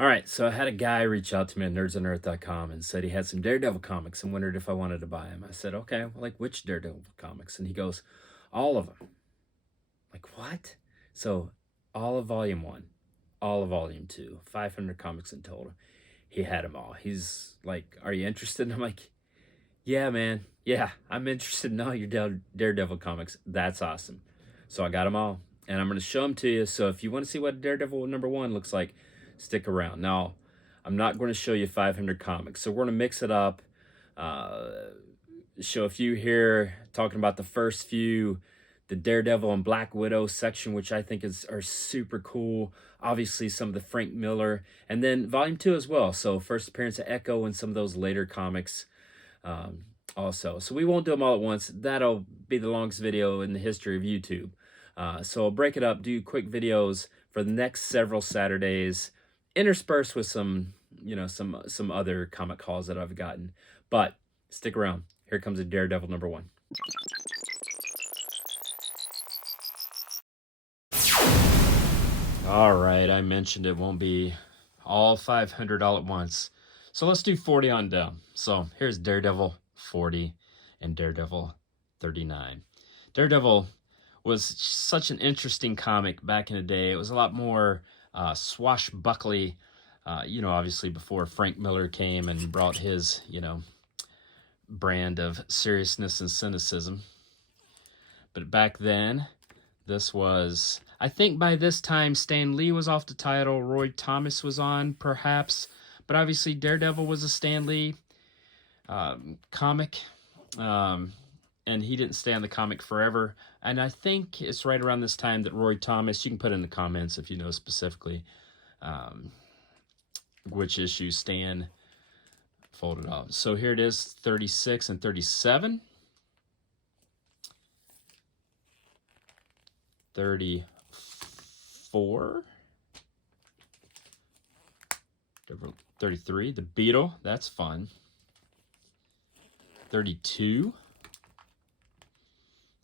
All right, so I had a guy reach out to me at nerdsonearth.com and said he had some Daredevil comics and wondered if I wanted to buy them. I said, okay, well, like which Daredevil comics? And he goes, all of them. Like, what? So, all of Volume 1, all of Volume 2, 500 comics in total. He had them all. He's like, are you interested? And I'm like, yeah, man. Yeah, I'm interested in all your Daredevil comics. That's awesome. So I got them all, and I'm going to show them to you. So if you want to see what Daredevil #1 looks like, stick around. Now, I'm not going to show you 500 comics, so we're going to mix it up. Show a few here, talking about the first few, the Daredevil and Black Widow section, which I think are super cool. Obviously, some of the Frank Miller, and then Volume 2 as well. So first appearance of Echo and some of those later comics. Also, so we won't do them all at once. That'll be the longest video in the history of YouTube. So I'll break it up, do quick videos for the next several Saturdays, interspersed with some, some other comic hauls that I've gotten. But stick around. Here comes a Daredevil #1. All right, I mentioned it won't be all 500 all at once. So let's do 40 on down. So here's Daredevil 40 and Daredevil 39. Daredevil was such an interesting comic back in the day. It was a lot more swashbuckly, obviously before Frank Miller came and brought his, brand of seriousness and cynicism. But back then, this was, I think by this time, Stan Lee was off the title, Roy Thomas was on, perhaps. But obviously, Daredevil was a Stan Lee comic, and he didn't stay on the comic forever. And I think it's right around this time that Roy Thomas, you can put in the comments if you know specifically which issue Stan folded off. So here it is, 36 and 37. 34. 33, the Beetle, that's fun. 32.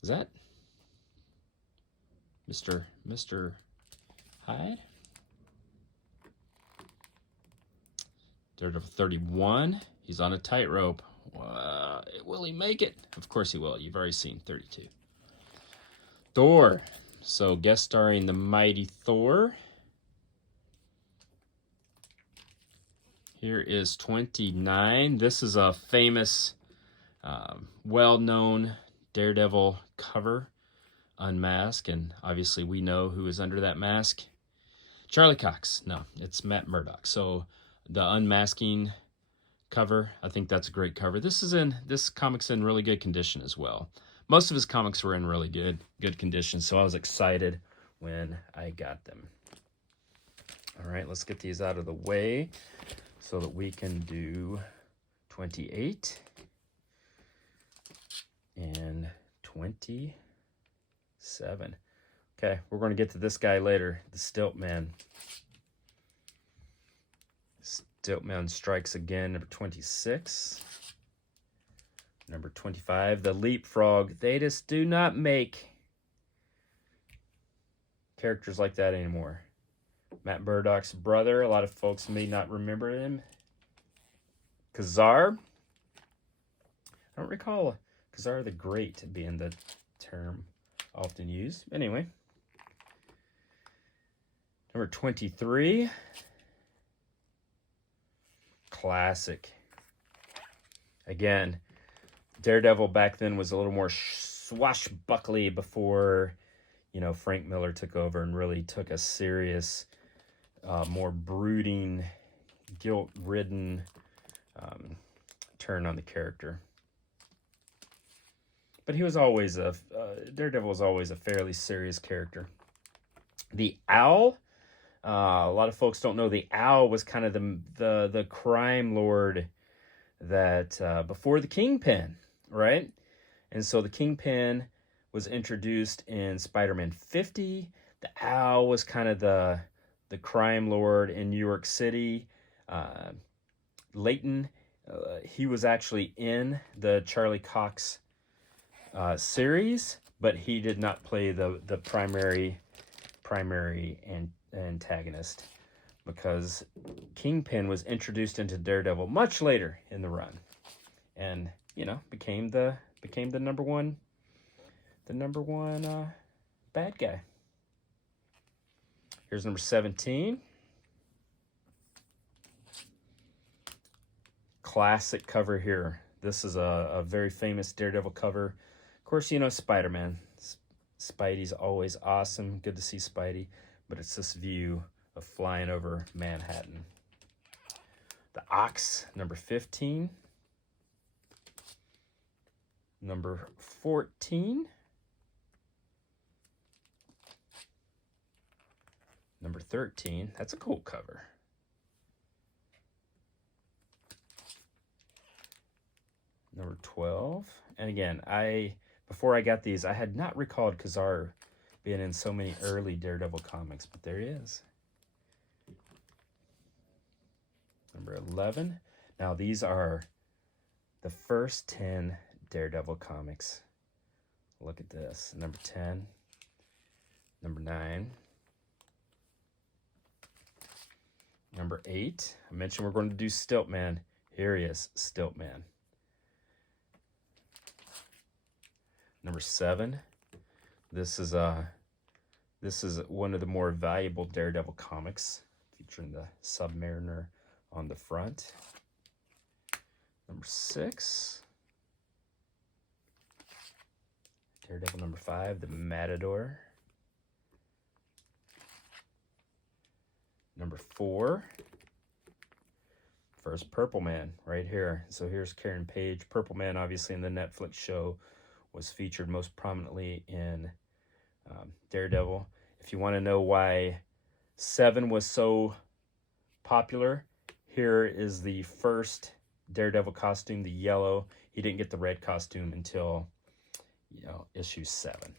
Is that Mr. Hyde? Daredevil 31. He's on a tightrope. Will he make it? Of course he will. You've already seen 32. Thor. So guest starring the mighty Thor. Here is 29. This is a famous, well-known Daredevil cover, unmasked, and obviously we know who is under that mask. Charlie Cox. No, it's Matt Murdock. So the unmasking cover, I think that's a great cover. This comic's in really good condition as well. Most of his comics were in really good condition, so I was excited when I got them. All right, let's get these out of the way so that we can do 28 and 27. Okay, we're going to get to this guy later, the Stiltman. Stiltman strikes again, number 26. Number 25, the Leapfrog. They just do not make characters like that anymore. Matt Murdock's brother. A lot of folks may not remember him. Ka-Zar. I don't recall Ka-Zar the Great being the term often used. Anyway. Number 23. Classic. Again, Daredevil back then was a little more swashbuckly before, Frank Miller took over and really took a serious, more brooding, guilt-ridden turn on the character. But he was always Daredevil was always a fairly serious character. The Owl, a lot of folks don't know the Owl was kind of the crime lord that before the Kingpin, right? And so the Kingpin was introduced in Spider-Man 50. The Owl was kind of the crime lord in New York City. Leighton, he was actually in the Charlie Cox series, but he did not play the primary antagonist. because Kingpin was introduced into Daredevil much later in the run, and you know, became the number one bad guy. Here's number 17. Classic cover here. This is a very famous Daredevil cover. Of course, you know, Spider-Man. Spidey's always awesome. Good to see Spidey. But it's this view of flying over Manhattan. The Ox, number 15. Number 14. Number 13. That's a cool cover. Number 12. And again, before I got these, I had not recalled Ka-Zar being in so many early Daredevil comics, but there he is. Number 11. Now these are the first 10 Daredevil comics. Look at this. Number 10. Number 9. Number 8. I mentioned we're going to do Stiltman. Here he is, Stiltman. Number 7. This is one of the more valuable Daredevil comics, featuring the Submariner on the front. Number 6. Daredevil number 5, the Matador. Number 4. First Purple Man right here. So here's Karen Page. Purple Man, obviously in the Netflix show, was featured most prominently in Daredevil. If you want to know why 7 was so popular, here is the first Daredevil costume, the yellow. He didn't get the red costume until, you know, issue 7.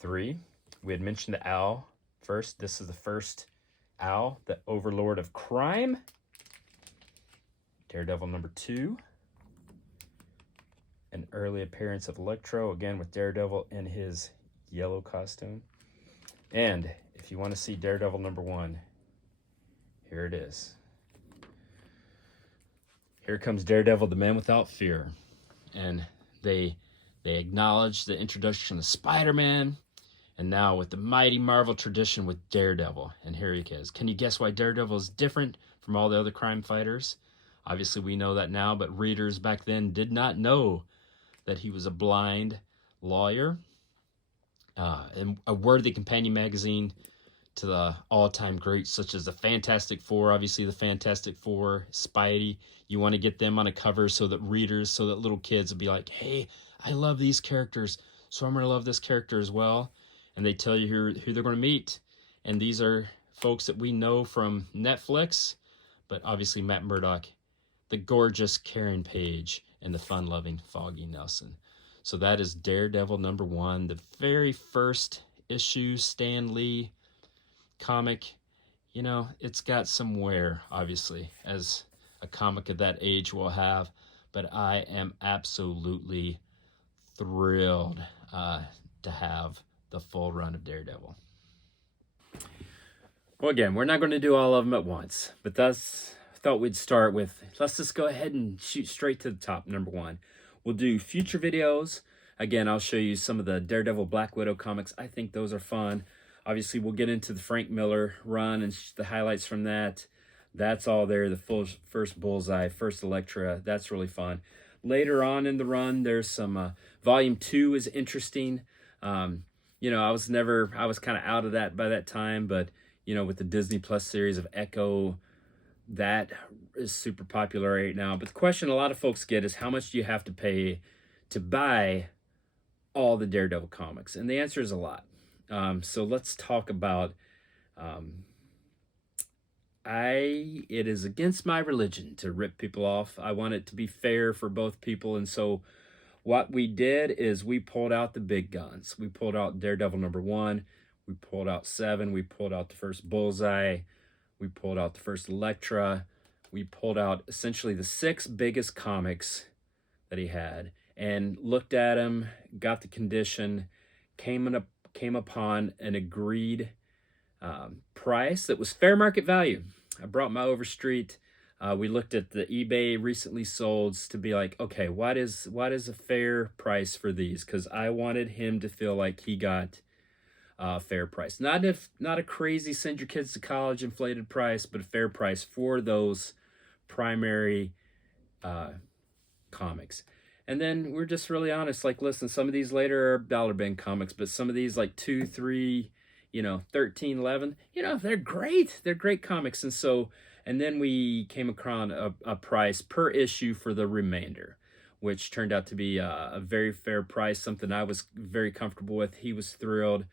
3, we had mentioned the Owl first. This is the first Owl, the Overlord of Crime. Daredevil number 2. An early appearance of Electro, again with Daredevil in his yellow costume. And if you want to see Daredevil number 1, here it is. Here comes Daredevil, the Man Without Fear. And they acknowledge the introduction of Spider-Man, and now with the mighty Marvel tradition with Daredevil. And here he is. Can you guess why Daredevil is different from all the other crime fighters? Obviously we know that now, but readers back then did not know that he was a blind lawyer. And a worthy companion magazine to the all-time greats such as the Fantastic Four. Obviously the Fantastic Four, Spidey. You want to get them on a cover so that readers, so that little kids will be like, hey, I love these characters, so I'm going to love this character as well. And they tell you who they're going to meet. And these are folks that we know from Netflix, but obviously Matt Murdock, the gorgeous Karen Page, and the fun-loving Foggy Nelson. So that is Daredevil number 1, the very first issue Stan Lee comic. You know, it's got some wear, obviously, as a comic of that age will have, but I am absolutely thrilled to have the full run of Daredevil. Well, again, we're not going to do all of them at once, but that's thought we'd start with, let's just go ahead and shoot straight to the top. Number 1, we'll do future videos. Again, I'll show you some of the Daredevil Black Widow comics. I think those are fun. Obviously, we'll get into the Frank Miller run and the highlights from that. That's all there. The first Bullseye, first Elektra. That's really fun. Later on in the run, there's some Volume 2 is interesting. You know, I was kind of out of that by that time, but you know, with the Disney Plus series of Echo, that is super popular right now. But the question a lot of folks get is, how much do you have to pay to buy all the Daredevil comics? And the answer is a lot. So let's talk about, it is against my religion to rip people off. I want it to be fair for both people. And so what we did is we pulled out the big guns. We pulled out Daredevil number 1. We pulled out 7. We pulled out the first Bullseye. We pulled out the first Elektra. We pulled out essentially the 6 biggest comics that he had and looked at them, got the condition, came upon an agreed price that was fair market value. I brought my Overstreet. We looked at the eBay recently solds to be like, okay, what is a fair price for these? Because I wanted him to feel like he got a fair price. Not a crazy send your kids to college inflated price, but a fair price for those primary comics. And then we're just really honest, like, listen, some of these later are dollar bin comics, but some of these like 2, 3, 13, 11, they're great. They're great comics. And so, and then we came across a price per issue for the remainder, which turned out to be a very fair price, something I was very comfortable with. He was thrilled.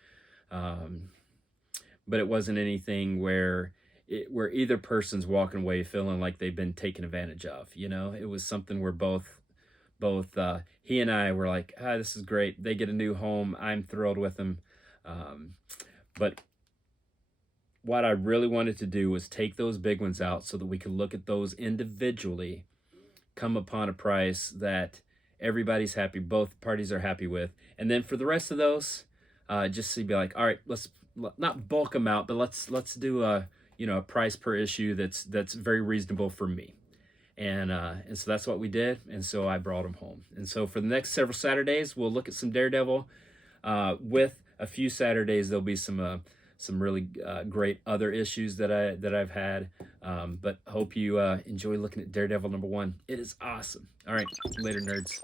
But it wasn't anything where either person's walking away feeling like they've been taken advantage of. It was something where both he and I were like, this is great. They get a new home. I'm thrilled with them. But what I really wanted to do was take those big ones out so that we could look at those individually, come upon a price that everybody's happy, both parties are happy with. And then for the rest of those, just to be like, all right, let's not bulk them out, but let's do a price per issue that's very reasonable for me. And so that's what we did. And so I brought them home. And so for the next several Saturdays, we'll look at some Daredevil. With a few Saturdays, there'll be some really great other issues that I've had. But hope you enjoy looking at Daredevil #1. It is awesome. All right, later, nerds.